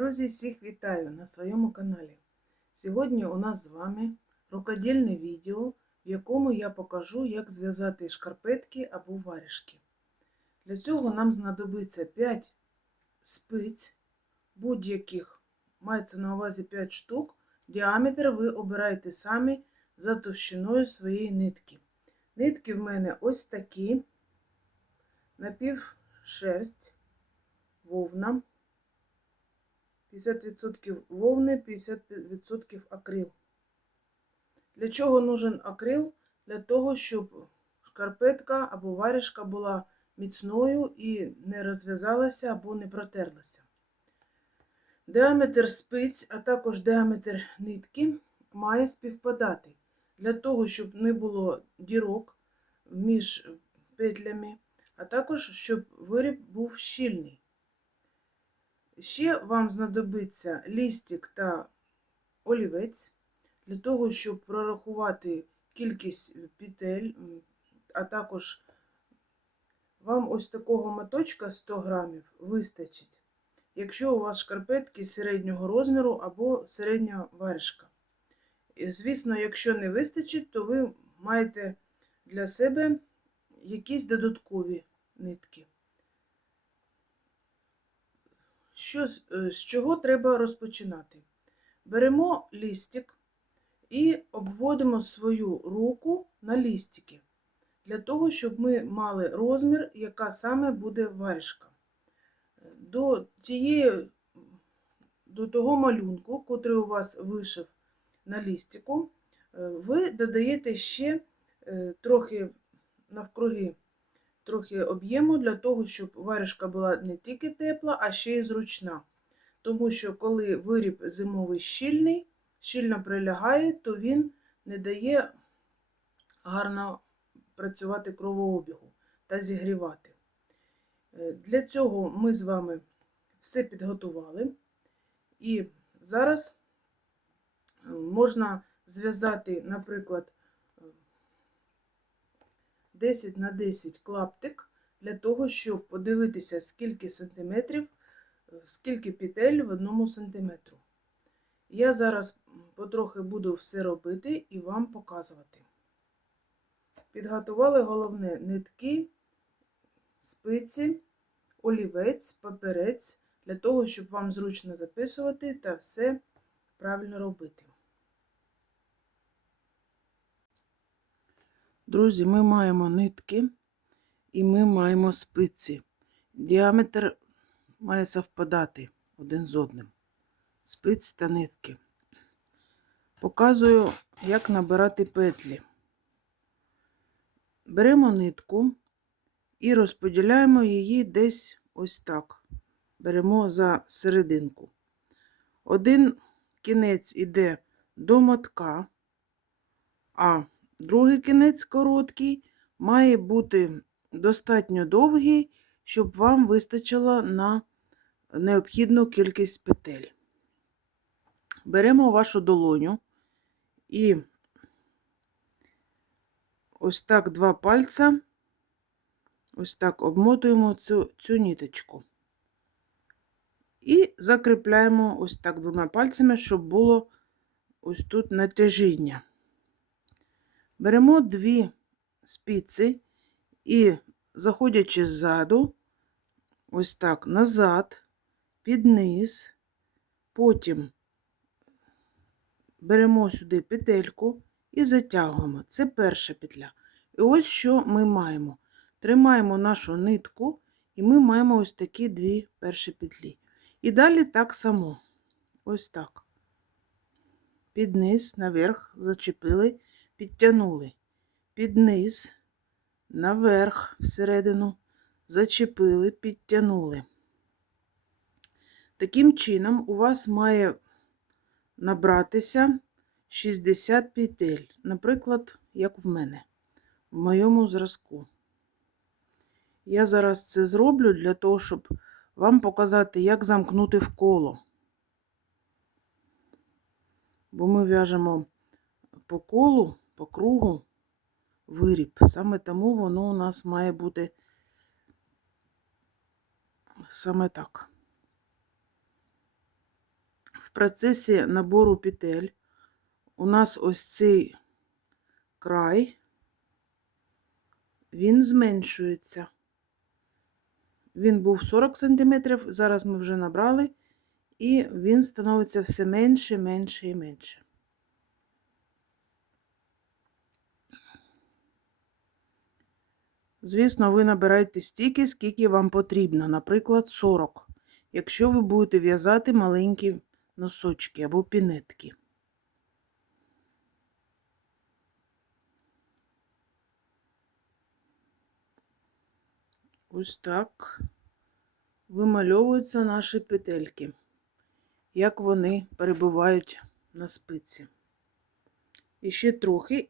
Друзі, всіх вітаю на своєму каналі. Сьогодні у нас з вами рукодільне відео, в якому я покажу, як зв'язати шкарпетки або варежки. Для цього нам знадобиться 5 спиць, будь-яких, мається на увазі 5 штук. Діаметр ви обираєте самі за товщиною своєї нитки. Нитки в мене ось такі, напівшерсть, вовна. 50% вовни, 50% акрил. Для чого нужен акрил? Для того, щоб шкарпетка або варежка була міцною і не розв'язалася або не протерлася. Діаметр спиць, а також діаметр нитки має співпадати. Для того, щоб не було дірок між петлями, а також щоб виріб був щільний. Ще вам знадобиться лістик та олівець для того, щоб прорахувати кількість петель, а також вам ось такого моточка 100 грамів вистачить, якщо у вас шкарпетки середнього розміру або середня варежка. І, Звісно, якщо не вистачить, то ви маєте для себе якісь додаткові нитки. Що, з чого треба розпочинати? Беремо лістик і обводимо свою руку на лістики, для того, щоб ми мали розмір, яка саме буде варежка. До тієї, до того малюнку, котрий у вас вишив на лістику, ви додаєте ще трохи навкруги трохи об'єму для того, щоб варежка була не тільки тепла, а ще й зручна. Тому що, коли виріб зимовий щільний, щільно прилягає, то він не дає гарно працювати кровообігу та зігрівати. Е, для цього ми з вами все підготували. І зараз е, можна зв'язати, наприклад, 10 на 10 клаптик для того, щоб подивитися, скільки сантиметрів, е, скільки петель в одному сантиметру. Я зараз потрохи буду все робити і вам показувати. Підготували головне нитки, спиці, олівець, паперець, для того, щоб вам зручно записувати та все правильно робити. Друзі, ми маємо нитки і ми маємо спиці. Діаметр має совпадати один з одним. Спиць та нитки. Показую, як набирати петлі. Беремо нитку і розподіляємо її десь ось так. Беремо за серединку. Один кінець іде до мотка, а Другий кінець короткий, має бути достатньо довгий, щоб вам вистачило на необхідну кількість петель. Беремо вашу долоню і ось так два пальця, ось так обмотуємо цю, цю ніточку. І закріпляємо ось так двома пальцями, щоб було ось тут натяжіння. Беремо дві спиці і, заходячи ззаду, ось так назад, під низ, потім беремо сюди петельку і затягуємо. Це перша петля. І ось що ми маємо. Тримаємо нашу нитку, і ми маємо ось такі дві перші петлі. І далі так само. Ось так. Під низ, наверх, зачепили підтягнули під низ, наверх, всередину, зачепили, підтягнули. Таким чином, у вас має набратися 60 петель, наприклад, як в мене, в моєму зразку. Я зараз це зроблю для того, щоб вам показати, як замкнути в коло. Бо ми в'яжемо по колу по кругу виріб. Саме тому воно у нас має бути саме так. в процесі набору петель у нас ось цей край, він зменшується. Він був 40 см, зараз ми вже набрали, і він становиться все менше, менше і менше. Звісно, ви набираєте стільки, скільки вам потрібно, наприклад, 40, якщо ви будете в'язати маленькі носочки або пінетки. Ось так вимальовуються наші петельки, як вони перебувають на спиці. І ще трохи.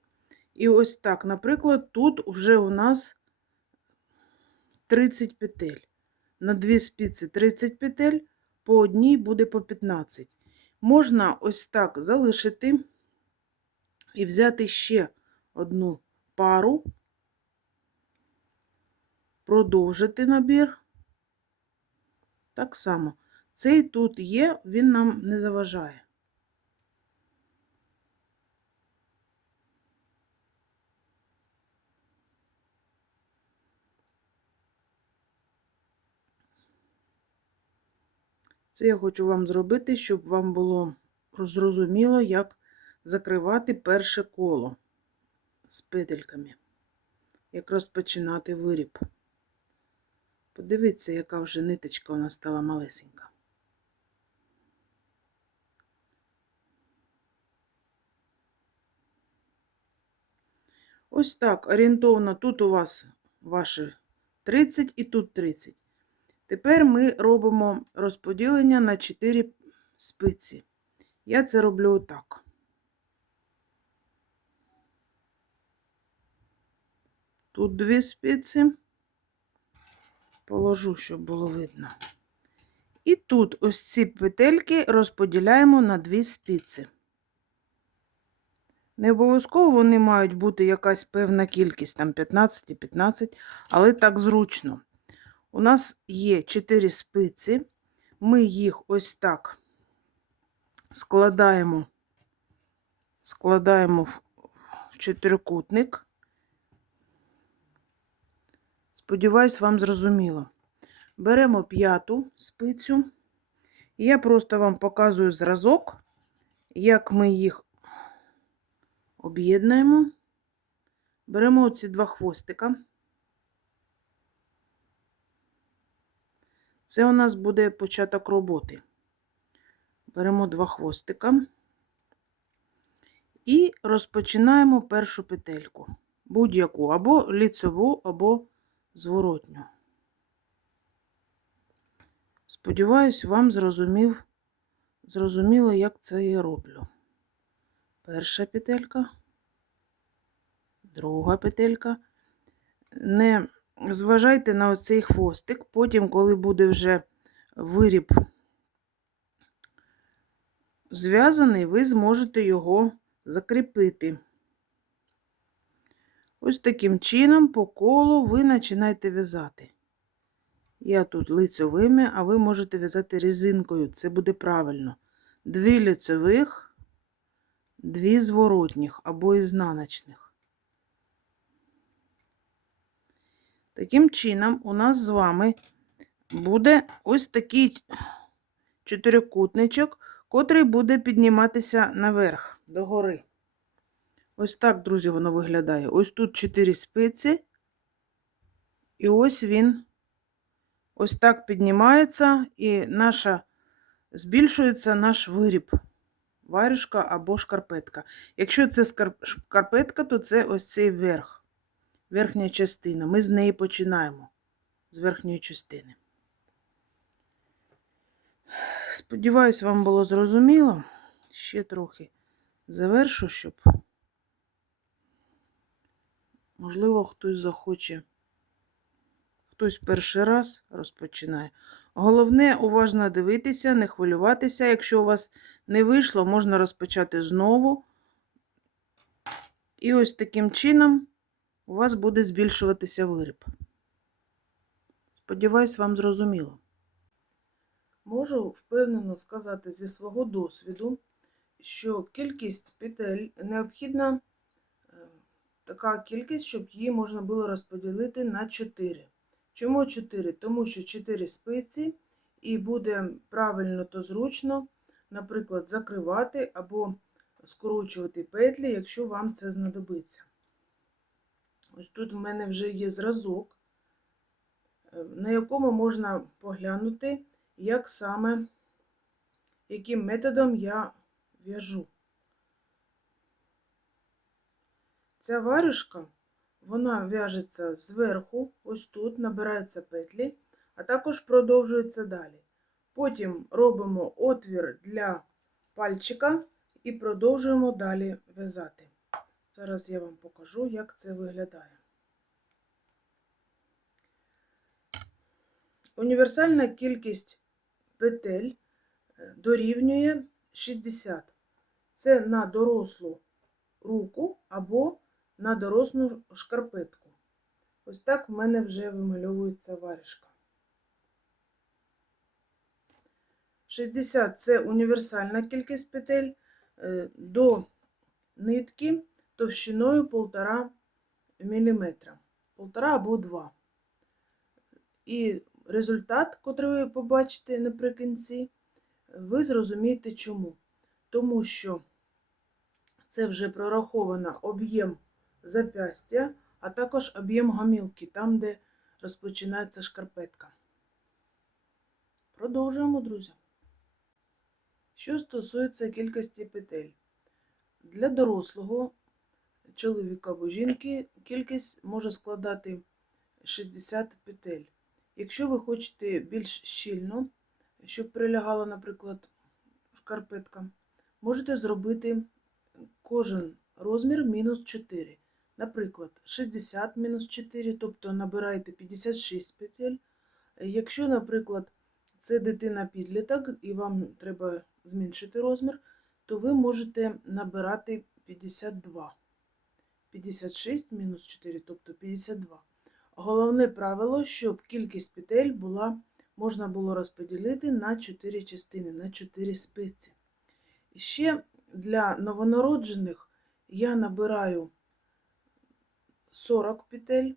І ось так, наприклад, тут вже у нас 30 петель. На дві спиці 30 петель, по одній буде по 15. Можна ось так залишити і взяти ще одну пару, продовжити набір. Так само. Цей тут є, він нам не заважає. Це я хочу вам зробити, щоб вам було зрозуміло, як закривати перше коло з петельками, як розпочинати виріб. Подивіться, яка вже ниточка у нас стала малесенька. Ось так, орієнтовно тут у вас ваші 30 і тут 30. Тепер ми робимо розподілення на 4 спиці. Я це роблю отак. Тут дві спиці, положу, щоб було видно. І тут ось ці петельки розподіляємо на дві спиці. Не обов'язково вони мають бути якась певна кількість, там 15 і 15, але так зручно. У нас є 4 спиці, ми їх ось так складаємо, складаємо в чотирикутник. Сподіваюсь, вам зрозуміло. Беремо п'яту спицю, я просто вам показую зразок, як ми їх об'єднуємо. Беремо оці два хвостика. Це у нас буде початок роботи. Беремо два хвостика і розпочинаємо першу петельку. Будь-яку або ліцеву, або зворотню. Сподіваюсь, вам зрозумів, зрозуміло, як це я роблю. Перша петелька, друга петелька. Не зважайте на оцей хвостик, потім, коли буде вже виріб зв'язаний, ви зможете його закріпити. Ось таким чином по колу ви починаєте в'язати. Я тут лицьовими, а ви можете в'язати резинкою. Це буде правильно. Дві лицьових, дві зворотніх або ізнаночних. Таким чином, у нас з вами буде ось такий чотирикутничок, котрий буде підніматися наверх, догори. Ось так, друзі, воно виглядає. Ось тут 4 спиці, і ось він ось так піднімається, і наша збільшується наш виріб, варішка або шкарпетка. Якщо це шкарпетка, то це ось цей верх, верхня частина. Ми з неї починаємо, з верхньої частини. Сподіваюсь, вам було зрозуміло. Ще трохи завершу, щоб. Можливо, хтось захоче, хтось перший раз розпочинає. Головне, уважно дивитися, не хвилюватися. Якщо у вас не вийшло, можна розпочати знову. І ось таким чином у вас буде збільшуватися виріб. Сподіваюсь, вам зрозуміло. можу впевнено сказати зі свого досвіду, що кількість петель необхідна е, така кількість, щоб її можна було розподілити на 4. Чому 4? Тому що 4 спиці і буде правильно то зручно, наприклад, закривати або скорочувати петлі, якщо вам це знадобиться. Ось тут в мене вже є зразок, е, на якому можна поглянути, як саме, яким методом я в'яжу. Ця варюшка, вона в'яжеться зверху, ось тут, набираються петлі, а також продовжується далі. Потім робимо отвір для пальчика і продовжуємо далі в'язати. Зараз я вам покажу, як це виглядає. Універсальна кількість петель е, дорівнює 60. Це на дорослу руку або на дорослу шкарпетку. Ось так в мене вже вимальовується варежка. 60 це універсальна кількість петель е, до нитки товщиною 1,5 мм, 1,5 або 2. І результат, котрий ви побачите наприкінці, ви зрозумієте чому. Тому що це вже прораховано об'єм запястя, а також об'єм гамілки, там, де розпочинається шкарпетка. Продовжуємо, друзі. Що стосується кількості петель. Для дорослого чоловіка або жінки кількість може складати 60 петель. Якщо ви хочете більш щільно, щоб прилягала, наприклад, шкарпетка, можете зробити кожен розмір мінус 4. Наприклад, 60 мінус 4, тобто набираєте 56 петель. Якщо, наприклад, це дитина підліток і вам треба зменшити розмір, то ви можете набирати 52. 56 мінус 4, тобто 52. Головне правило, щоб кількість петель була, можна було розподілити на 4 частини, на 4 спиці. Ще для новонароджених я набираю 40 петель.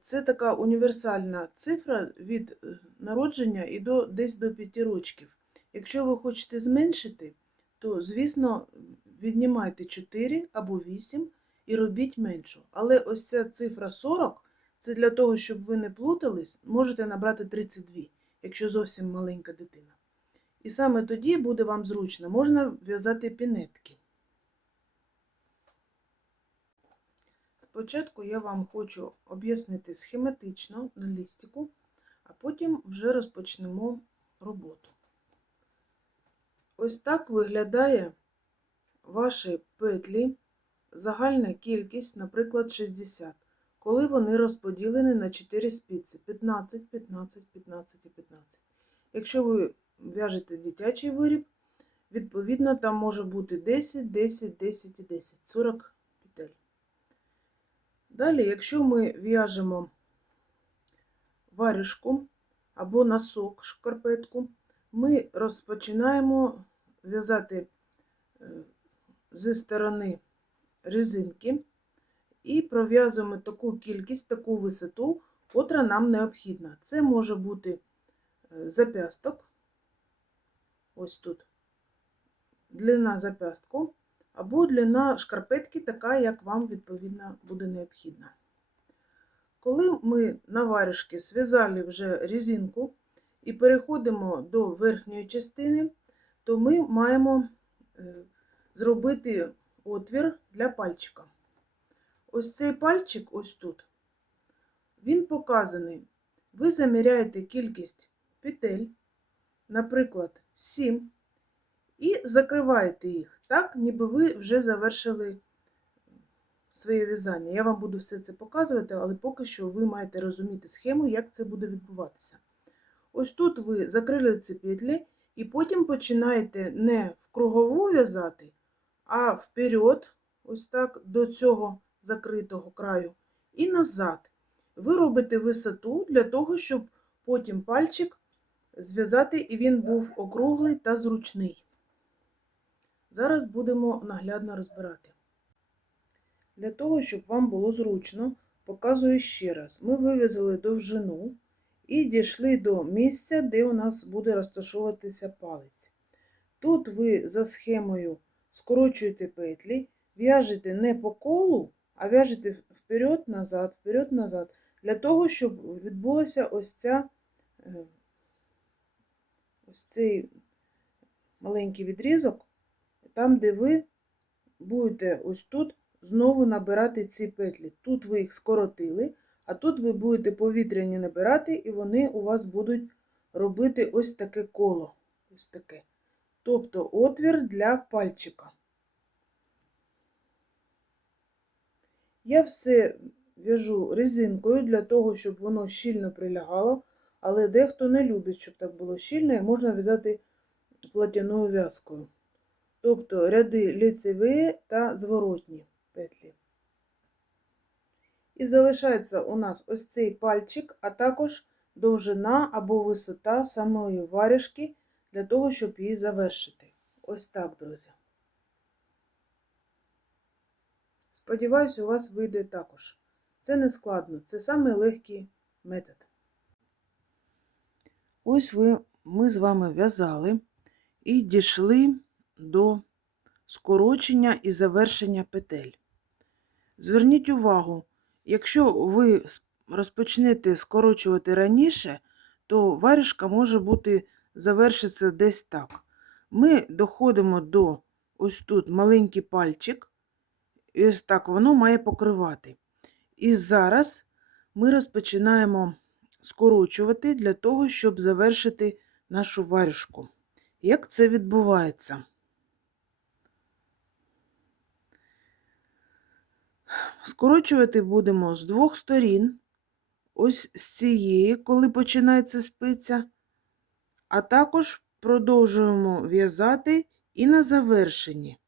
Це така універсальна цифра від е, народження і до, десь до 5 рочків. Якщо ви хочете зменшити, то, звісно, віднімайте 4 або 8 і робіть меншу. Але ось ця цифра 40 це для того, щоб ви не плутались, можете набрати 32, якщо зовсім маленька дитина. І саме тоді буде вам зручно, можна в'язати пінетки. Спочатку я вам хочу об'яснити схематично на лістику, а потім вже розпочнемо роботу. Ось так виглядає ваші петлі, загальна кількість, наприклад, 60, коли вони розподілені на 4 спиці 15, 15, 15 і 15. Якщо ви в'яжете дитячий виріб, відповідно, там може бути 10, 10, 10 і 10, 40 петель. Далі, якщо ми в'яжемо варюшку або носок, шкарпетку, ми розпочинаємо в'язати е, зі сторони резинки і пров'язуємо таку кількість, таку висоту, котра нам необхідна. Це може бути е, запясток, ось тут, длина запястку, або длина шкарпетки така, як вам, відповідно, буде необхідна. Коли ми на варежки зв'язали вже резинку і переходимо до верхньої частини, то ми маємо е, зробити отвір для пальчика. Ось цей пальчик, ось тут, він показаний. Ви заміряєте кількість петель, наприклад, 7, і закриваєте їх так, ніби ви вже завершили своє в'язання. Я вам буду все це показувати, але поки що ви маєте розуміти схему, як це буде відбуватися. Ось тут ви закрили ці петлі, і потім починаєте не в кругову в'язати, а вперед, ось так, до цього закритого краю, і назад. Ви робите висоту для того, щоб потім пальчик зв'язати, і він був округлий та зручний. Зараз будемо наглядно розбирати. Для того, щоб вам було зручно, показую ще раз. Ми вив'язали довжину і дійшли до місця, де у нас буде розташовуватися палець. Тут ви за схемою скорочуєте петлі, в'яжете не по колу, а в'яжете вперед-назад, вперед-назад, для того, щоб відбулося ось ця е, ось цей маленький відрізок, там, де ви будете ось тут знову набирати ці петлі. Тут ви їх скоротили, а тут ви будете повітряні набирати, і вони у вас будуть робити ось таке коло. Ось таке. Тобто отвір для пальчика. Я все в'яжу резинкою для того, щоб воно щільно прилягало, але дехто не любить, щоб так було щільно, і можна в'язати платяною в'язкою. Тобто ряди лицеві та зворотні петлі. І залишається у нас ось цей пальчик, а також довжина або висота самої варежки для того, щоб її завершити. Ось так, друзі. Сподіваюсь, у вас вийде також. Це не складно, це самий легкий метод. Ось ви, ми з вами в'язали і дійшли до скорочення і завершення петель. Зверніть увагу, якщо ви розпочнете скорочувати раніше, то варежка може бути завершиться десь так. Ми доходимо до ось тут маленький пальчик, і ось так воно має покривати. І зараз ми розпочинаємо скорочувати для того, щоб завершити нашу варежку. Як це відбувається? Скорочувати будемо з двох сторін, ось з цієї, коли починається спиця, а також продовжуємо в'язати і на завершенні.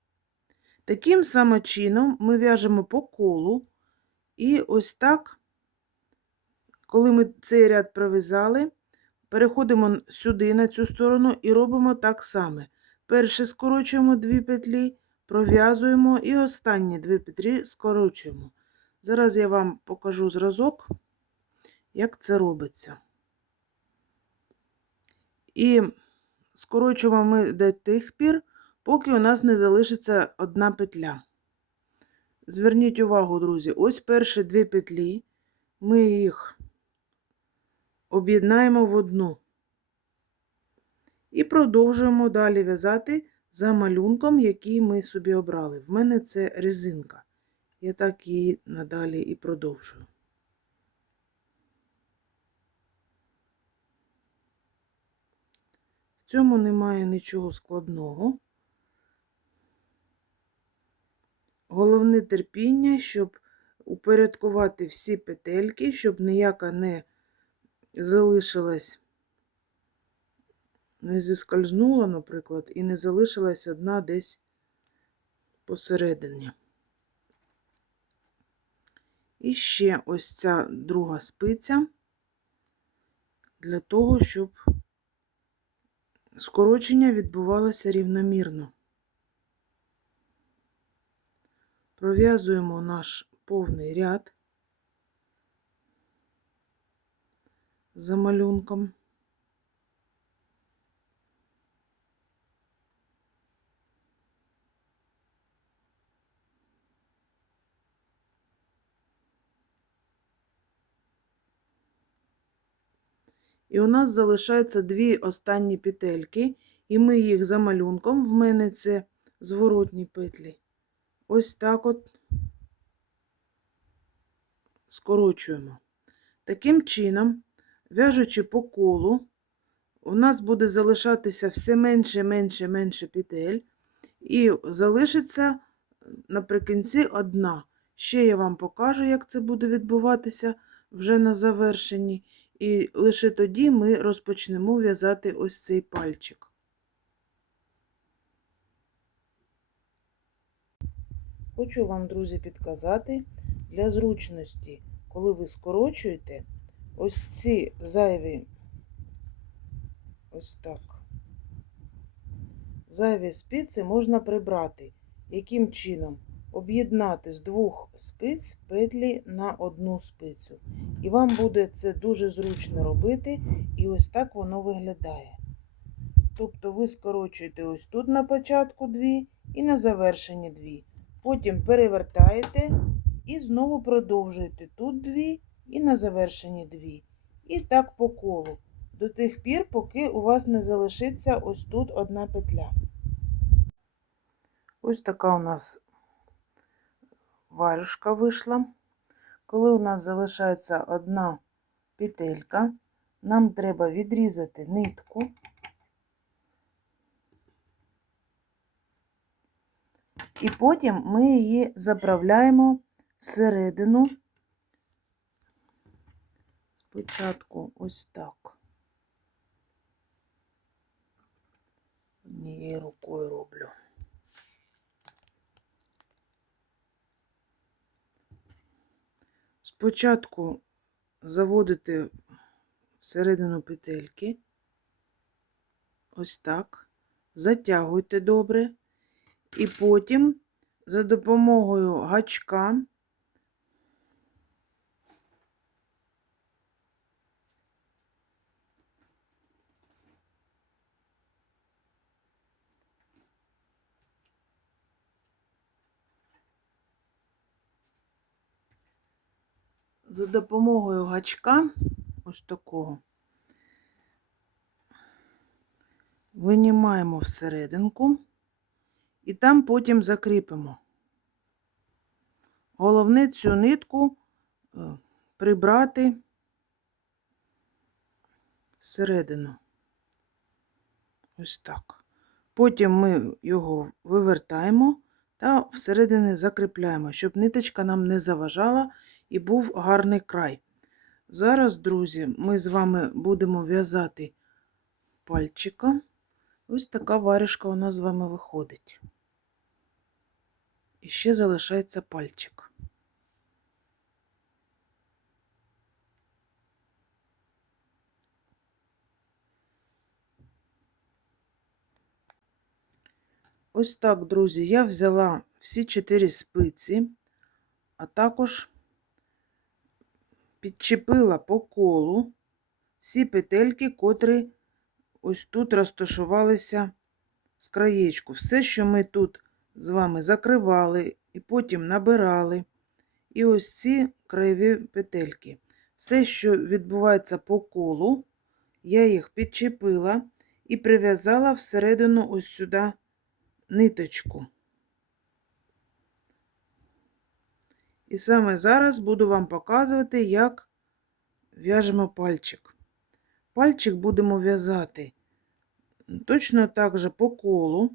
Таким самим чином ми в'яжемо по колу, і ось так, коли ми цей ряд пров'язали, переходимо сюди, на цю сторону, і робимо так само. Перше скорочуємо дві петлі, пров'язуємо і останні дві петлі скорочуємо. Зараз я вам покажу зразок, як це робиться. І скорочуємо ми до тих пір, поки у нас не залишиться одна петля. Зверніть увагу, друзі, ось перші дві петлі, ми їх об'єднаємо в одну. І продовжуємо далі в'язати за малюнком, який ми собі обрали. В мене це резинка. Я так її надалі і продовжую. Цьому немає нічого складного. Головне терпіння, щоб упорядкувати всі петельки, щоб ніяка не залишилась, не зіскользнула, наприклад, і не залишилась одна десь посередині. І ще ось ця друга спиця для того, щоб скорочення відбувалося рівномірно. Пров'язуємо наш повний ряд за малюнком. І у нас залишаються дві останні петельки, і ми їх за малюнком, в мене це зворотні петлі. Ось так от скорочуємо. Таким чином, в'яжучи по колу, у нас буде залишатися все менше, менше, менше петель, і залишиться наприкінці одна. Ще я вам покажу, як це буде відбуватися вже на завершенні. І лише тоді ми розпочнемо в'язати ось цей пальчик. Хочу вам, друзі, підказати для зручності, коли ви скорочуєте ось ці зайві Ось так. Зайві спиці можна прибрати. Яким чином? Об'єднати з двох спиць петлі на одну спицю. І вам буде це дуже зручно робити, і ось так воно виглядає. Тобто ви скорочуєте ось тут на початку дві і на завершенні дві. Потім перевертаєте і знову продовжуєте тут дві і на завершенні дві. І так по колу. До тих пір, поки у вас не залишиться ось тут одна петля. Ось така у нас варюшка вийшла. Коли у нас залишається одна петелька, нам треба відрізати нитку. І потім ми її заправляємо всередину. Спочатку ось так. Однією рукою роблю. Спочатку заводите всередину петельки. Ось так. Затягуйте добре. І потім за допомогою гачка за допомогою гачка, ось такого, винімаємо всерединку і там потім закріпимо. Головне цю нитку е, прибрати всередину. Ось так. Потім ми його вивертаємо та всередини закріпляємо, щоб ниточка нам не заважала і був гарний край. Зараз, друзі, ми з вами будемо в'язати пальчиком. Ось така варежка у нас з вами виходить. І ще залишається пальчик. Ось так, друзі, я взяла всі чотири спиці, а також підчепила по колу всі петельки, котрі ось тут розташувалися з краєчку. Все, що ми тут з вами закривали і потім набирали. І ось ці краєві петельки. Все, що відбувається по колу, я їх підчепила і прив'язала всередину ось сюди ниточку. І саме зараз буду вам показувати, як в'яжемо пальчик. Пальчик будемо в'язати точно так же по колу.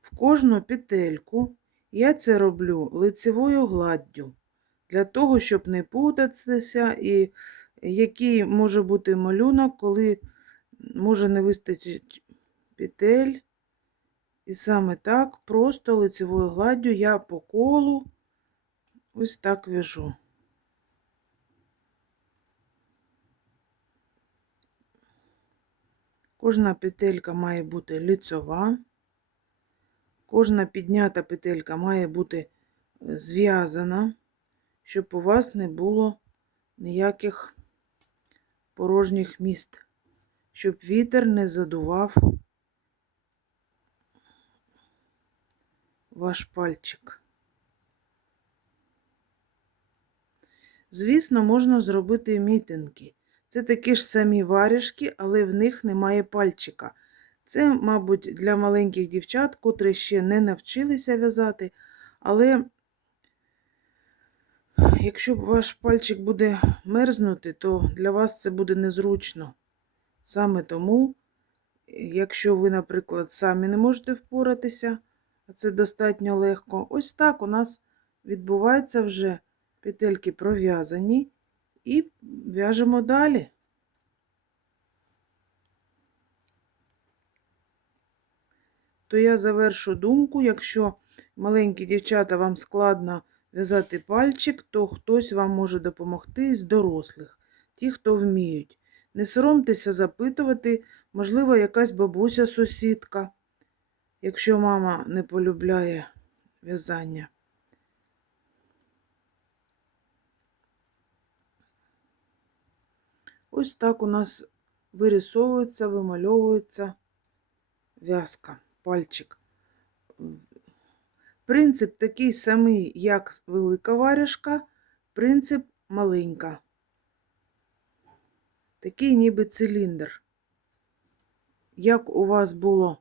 В кожну петельку я це роблю лицевою гладдю, для того, щоб не путатися, і який може бути малюнок, коли може не вистачить петель. І саме так, просто лицевою гладдю я по колу ось так в'яжу. Кожна петелька має бути лицьова, кожна піднята петелька має бути е, зв'язана, щоб у вас не було ніяких порожніх міст, щоб вітер не задував ваш пальчик. Звісно, можна зробити мітинки. Це такі ж самі варіжки, але в них немає пальчика. Це, мабуть, для маленьких дівчат, котрі ще не навчилися в'язати. Але якщо ваш пальчик буде мерзнути, то для вас це буде незручно. Саме тому, якщо ви, наприклад, самі не можете впоратися, це достатньо легко, ось так у нас відбувається вже петельки пров'язані. І в'яжемо далі. То я завершу думку, якщо маленькі дівчата вам складно в'язати пальчик, то хтось вам може допомогти з дорослих. ті, хто вміють. Не соромтеся запитувати, можливо, якась бабуся сусідка, якщо мама не полюбляє в'язання. Ось так у нас вирисовується, вимальовується в'язка, пальчик. Принцип такий самий, як велика варежка, принцип маленька. Такий ніби циліндр. Як у вас було,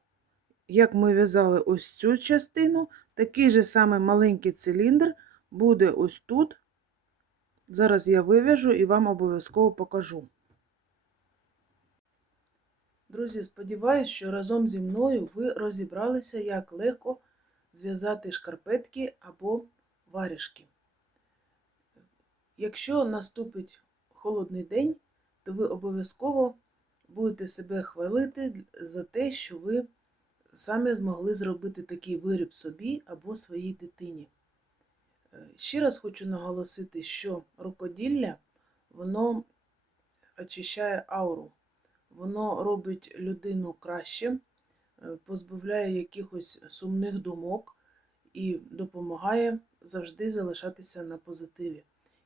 як ми в'язали ось цю частину, такий же самий маленький циліндр буде ось тут. Зараз я вив'яжу і вам обов'язково покажу. Друзі, сподіваюсь, що разом зі мною ви розібралися, як легко зв'язати шкарпетки або варежки. Якщо наступить холодний день, то ви обов'язково будете себе хвалити за те, що ви самі змогли зробити такий виріб собі або своїй дитині. Е, Ще раз хочу наголосити, що рукоділля воно очищає ауру, воно робить людину краще, е, позбавляє якихось сумних думок і допомагає завжди залишатися на позитиві,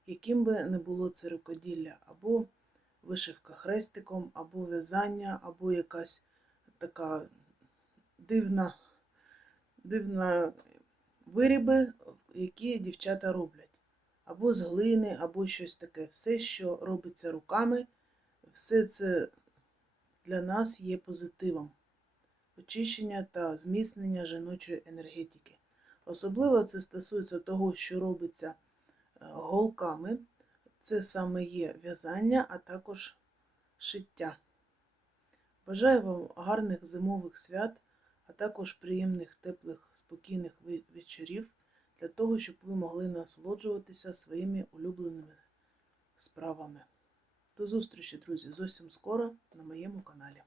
яким би не було це рукоділля, або вишивка хрестиком, або в'язання, або якась така дивна, дивна виріби, які дівчата роблять. Або з глини, або щось таке. Все, що робиться руками, все це для нас є позитивом. Очищення та зміцнення жіночої енергетики. Особливо це стосується того, що робиться е, голками. Це саме є в'язання, а також шиття. Бажаю вам гарних зимових свят, а також приємних, теплих, спокійних вечорів для того, щоб ви могли насолоджуватися своїми улюбленими справами. До зустрічі, друзі, зовсім скоро на моєму каналі.